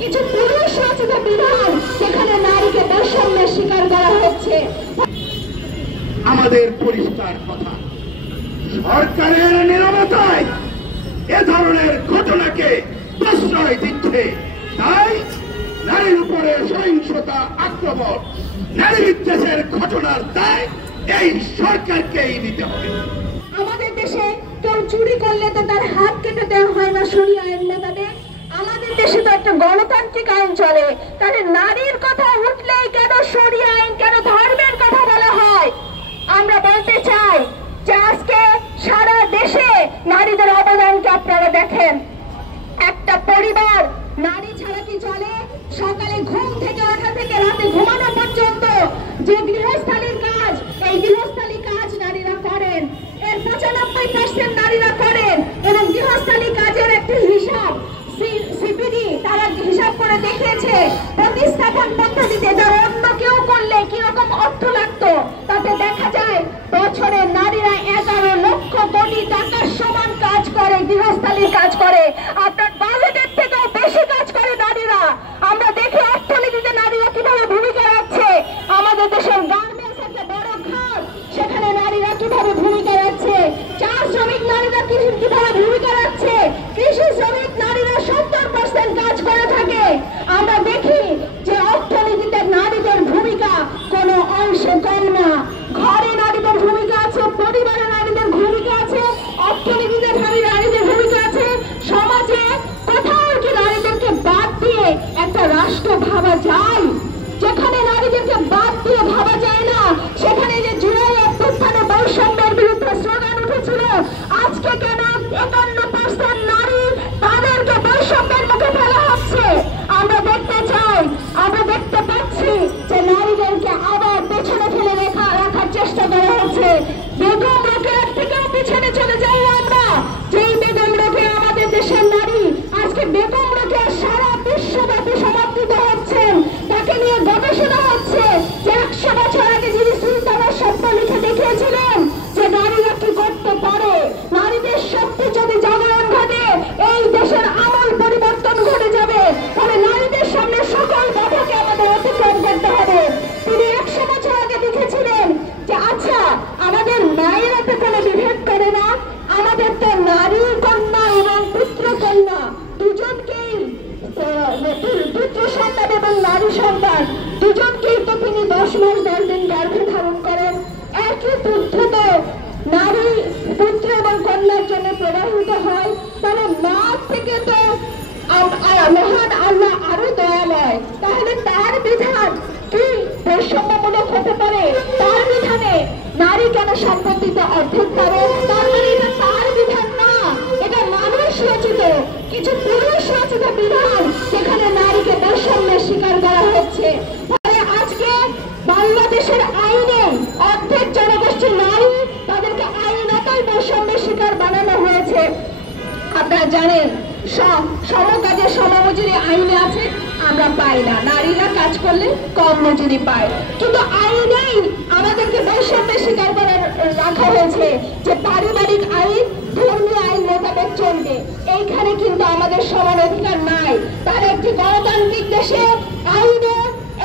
কিছু পুরুষ রচিত বিধান সেখানে নারীকে বৈষম্যের শিকার করা হচ্ছে। আমাদের পরিষ্কার কথা, সরকারের নীরবতায় এ ধরনের ঘটনাকে প্রশ্রয় দিচ্ছে। তাই নারীর উপরে সহিংসতা, আক্রমণ, নারী বিদ্বেষের ঘটনার দায় এই সরকারকেই নিতে হবে। আমাদের দেশে কেউ চুরি করলে তো তার হাত কেটে দেওয়া হয় না শরিয়া আইন মোতাবেক। আমাদের দেশে তো একটা গণতান্ত্রিক আইন চলে, তাহলে নারীর কথা উঠলেই কেন শরিয়া আইন, কেন ধর্মের কথা বলা হয়? আমরা বলতে চাই যে আজকে সারা দেশে নারীদের অবদানকে আপনারা দেখেন। একটা পরিবার নারী ছাড়া কি চলে? সকালে ঘুম থেকে ওঠা থেকে রাতে ঘুমানো পর্যন্ত যে গৃহস্থালীর কাজ, এই গৃহস্থালী কাজ নারীরা করেন, এর 95% নারীরা করেন। এবং গৃহস্থালী কাজের একটি হিসাব সিপিডি তারা হিসাব করে দেখিয়েছে, প্রতিস্থাপন পদ্ধতিতে যারা অন্য কেউ করলে কিরকম অর্থ লাগতো, তাতে দেখা যায় বছরে নারীরা 11 লক্ষ কোটি টাকার সমান কাজ করে, গৃহস্থালীর কাজ করে। আপনার বাজেটের থেকেও বেশি কাজ করে নারীরা। আমরা দেখি অর্থনীতিতে নারীরা কিভাবে ভূমিকা রাখছে। আমাদের দেশের গার্মেন্টস একটা বড় খাত, সেখানে নারীরা কিভাবে ভূমিকা রাখছে। চা শ্রমিক নারীরা কিভাবে ভূমিকা রাখছে। কৃষি শ্রমিক নারীরা 70% কাজ করে থাকে। আমরা দেখি যে অর্থনীতিতে নারীদের ভূমিকা কোনো অংশে কম না। ঘরে নারীদের ভূমিকা আছে, পরিবারে নারীদের ভূমিকা আছে, অর্থনীতিতে নারীদের ভূমিকা আছে। সমাজে কোথাও কি নারীদেরকে বাদ দিয়ে একটা রাষ্ট্র ভাবা যায়? যেখানে নারীদেরকে বাদ দিয়ে ভাবা যায় না, সেখানে যে জুলাই অভ্যুত্থানে বৈষম্যের বিরুদ্ধে স্লোগান উঠেছিল, আজকে কেন 51% নারী তাদেরকে বৈষম্যের মুখে ফেলা হচ্ছে? আমরা দেখতে চাই, আমরা দেখতে পাচ্ছি যে নারীদেরকে আবার পেছনে ফেলে রাখার চেষ্টা করা হচ্ছে। বেগম রোকেয়ার থেকেও পিছনে চলে যাই আমরা। যেই বেগম রোকেয়া আমাদের দেশের নারী, আজকে বেগম রোকেয়া সারা বিশ্বব্যাপী সমর্থিত হচ্ছেন। তাকে নিয়ে গবেষণা হচ্ছে যে 100 বছর আগে যিনি সুলতানের স্বপ্ন লিখে দেখিয়েছিলেন যে নারীরা কি করতে পারে, নারীদের শক্তি যদি জাগরণ ঘটে, এই দেশের আমল পরিবর্তন ঘটে যাবে। তবে নারীদের সামনে সকল বাধাকে আমাদের অতিক্রম করতে হবে। তিনি 100 বছর আগে লিখেছিলেন যে আচ্ছা, আমাদের মায়েরা তো কোনো বিভেদ করে না, আমাদের তো নারী কন্যা এবং পুত্র কন্যা দুজনকেই, পুত্র সন্তান এবং নারী সন্তান দুজনকেই তো তিনি 10 মাস 10 দিন গর্ভে ধারণ করেন। একই পুত্র তো নারী পুত্র এবং কন্যার জন্য প্রবাহিত হয়। তাহলে মা থেকে তো মহান আল্লাহ আরো দয়াময়, তাহলে তার বিধান কি বৈষম্যমূলক হতে পারে? তার বিধানে নারী কেন সম্পত্তিতে অর্ধেক পাবে? তার মানে এটা তার বিধান না, এটা মানুষ রচিত, কিছু পুরুষ রচিত বিধান সেখানে নারীকে বৈষম্যের শিকার করা হচ্ছে। ফলে আজকে বাংলাদেশের আইনে অর্ধেক জনগোষ্ঠী নারী, তাদেরকে আইনতই বৈষম্যের শিকার বানানো হয়েছে। আপনারা জানেন সমকাজের সমমজুরি আইনে আছে, আমরা পাই না। নারীরা কাজ করলে কম মজুরি পায়, কিন্তু আইনেই আমাদেরকে বৈষম্যের শিকার করে রাখা হয়েছে যে পারিবারিক আইন, ধর্মীয় আইন মোতাবেক চলবে। এইখানে কিন্তু আমাদের সমান অধিকার নাই। তার একটি গণতান্ত্রিক দেশে আইনে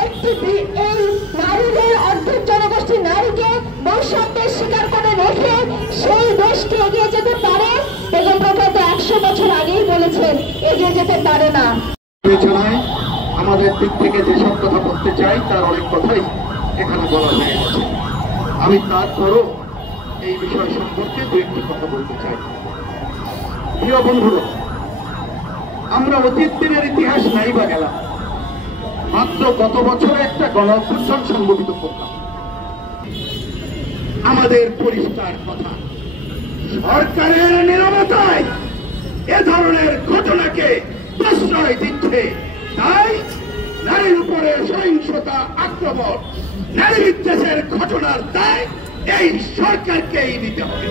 এই নারীদের, অর্ধেক জনগোষ্ঠী নারীকে বৈষম্যের শিকার করে রেখে সেই দেশকে এগিয়ে যেতে পারে। বেগম রোকেয়া তো 100 বছর আগেই বলেছেন এগিয়ে যেতে পারে না। আমাদের দিক থেকে যেসব কথা বলতে চাই তার অনেক কথাই এখানে বলা হয়ে গেছে। আমি তারপরও এই বিষয় সম্পর্কে 2-1টি কথা বলতে চাই। প্রিয় বন্ধুরা, আমরা অতীত দিনের ইতিহাস নাই বা গেলাম, মাত্র গত বছরে একটা গণঅভ্যুত্থান সংগঠিত করলাম। আমাদের পরিষ্কার কথা, সরকারের নীরবতায় এ ধরনের ঘটনাকে প্রশ্রয় দিচ্ছে। তাই নারীর উপরে সহিংসতা, আক্রমণ, নারী বিদ্বেষের ঘটনার দায় এই সরকারকেই নিতে হবে।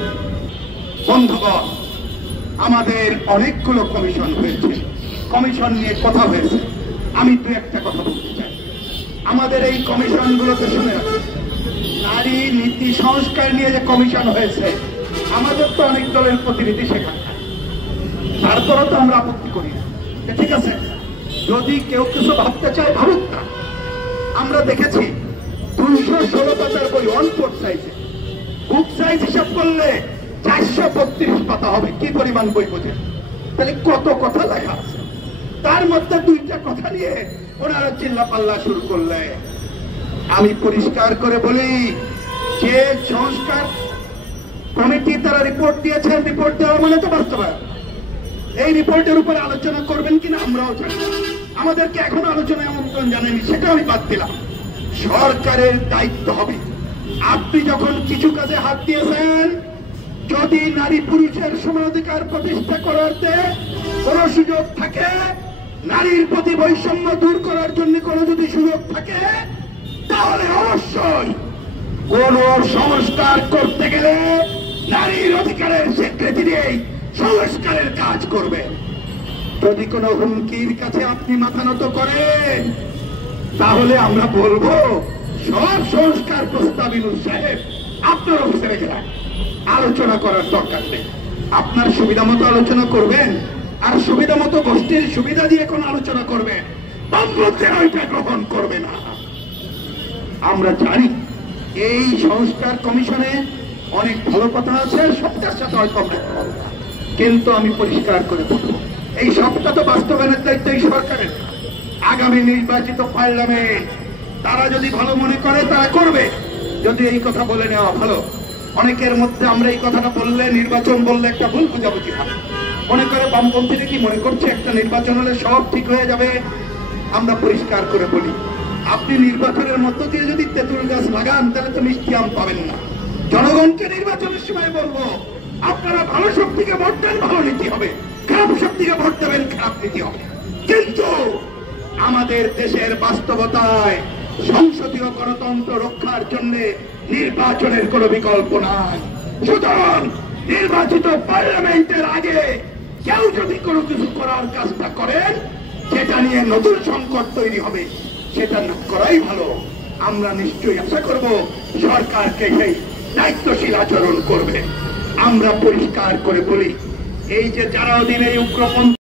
বন্ধুগণ, আমাদের অনেকগুলো কমিশন হয়েছে, কমিশন নিয়ে কথা হয়েছে। আমি 2-1টা কথা বলতে চাই। আমাদের এই কমিশনগুলোতে শুনে রাখুন, নারী নীতি সংস্কার নিয়ে যে কমিশন হয়েছে, আমাদের তো অনেক দলের প্রতিনিধি সেখানে, তারপরেও তো আমরা আপত্তি করি না। ঠিক আছে, যদি কেউ কিছু ভাবতে চায় ভাবুক না। আমরা দেখেছি 216 পাতার বই, 1/4 সাইজে, বুক সাইজ হিসাব করলে 432 পাতা হবে। কি পরিমাণ বই বোঝেন? তাহলে কত কথা লেখা আছে, তার মধ্যে 2টা কথা নিয়ে ওনারা চিল্লা পাল্লা শুরু করলে। আমি পরিষ্কার করে বলি, যে সংস্কার কমিটি তারা রিপোর্ট দিয়েছেন, রিপোর্ট দেওয়া মানে তো বাস্তবায়ন। এই রিপোর্টের উপরে আলোচনা করবেন কিনা আমরাও জানি, আমাদেরকে এখনো আলোচনায় আমন্ত্রণ জানেনি, সেটা আমি বাদ দিলাম। সরকারের দায়িত্ব হবে, আপনি যখন কিছু কাজে হাত দিয়েছেন, যদি নারী পুরুষের সমানাধিকার প্রতিষ্ঠা করতে কোনো সুযোগ থাকে, নারীর প্রতি বৈষম্য দূর করার জন্য কোনো যদি সুযোগ থাকে, তাহলে অবশ্যই কোন সংস্কার করতে গেলে নারীর অধিকারের স্বীকৃতি দিয়েই সংস্কারের কাজ করবে। যদি কোনো হুমকির কাছে আপনি মাথা নত করেন, তাহলে আমরা বলবো সব সংস্কার প্রস্তাব ইনুস সাহেব আপনার অফিসে রেখে রাখ, আলোচনা করার দরকার নেই। আপনার সুবিধা মতো আলোচনা করবেন, আর সুবিধা মতো গোষ্ঠীর সুবিধা দিয়ে কোন আলোচনা করবেন, বামপন্থীরা ওইটা গ্রহণ করবে না। আমরা জানি এই সংস্কার কমিশনে অনেক ভালো কথা আছে, সবটার সাথে হয়তো আমরা পাবো না, কিন্তু আমি পরিষ্কার করে বলবো, এই সবটা তো বাস্তবায়নের দায়িত্ব এই সরকারের। আগামী নির্বাচিত পার্লামেন্ট তারা যদি ভালো মনে করে তারা করবে, যদি এই কথা বলে নেওয়া ভালো। অনেকের মধ্যে আমরা এই কথাটা বললে, নির্বাচন বললে একটা ভুল বুঝাবুঝি হয়, মনে করে বামপন্থীরা কি মনে করছে একটা নির্বাচন হলে সব ঠিক হয়ে যাবে। আমরা পরিষ্কার করে বলি, আপনি নির্বাচনের মধ্য দিয়ে যদি তেঁতুল গাছ লাগান, তাহলে তো মিষ্টি আম পাবেন না। জনগণকে নির্বাচনের সময় বলবো, আপনারা ভালো শক্তিকে ভোট দেন, ভালো নীতি হবে, খারাপ শক্তিকে ভোট দেবেন, খারাপ নীতি হবে। কিন্তু আমাদের দেশের বাস্তবতায় সংসদীয় গণতন্ত্র রক্ষার জন্য নির্বাচনের কোনো বিকল্প নাই। সুতরাং নির্বাচিত পার্লামেন্টের আগে কেউ যদি কোনো কিছু করার কাজটা করেন, যেটা নিয়ে নতুন সংকট তৈরি হবে, সেটা না করাই ভালো। আমরা নিশ্চয়ই আশা করব সরকারকে সেই দায়িত্বশীল আচরণ করবে। আমরা পরিষ্কার করে বলি, এই যে যারা দিন এই উগ্রপন্থী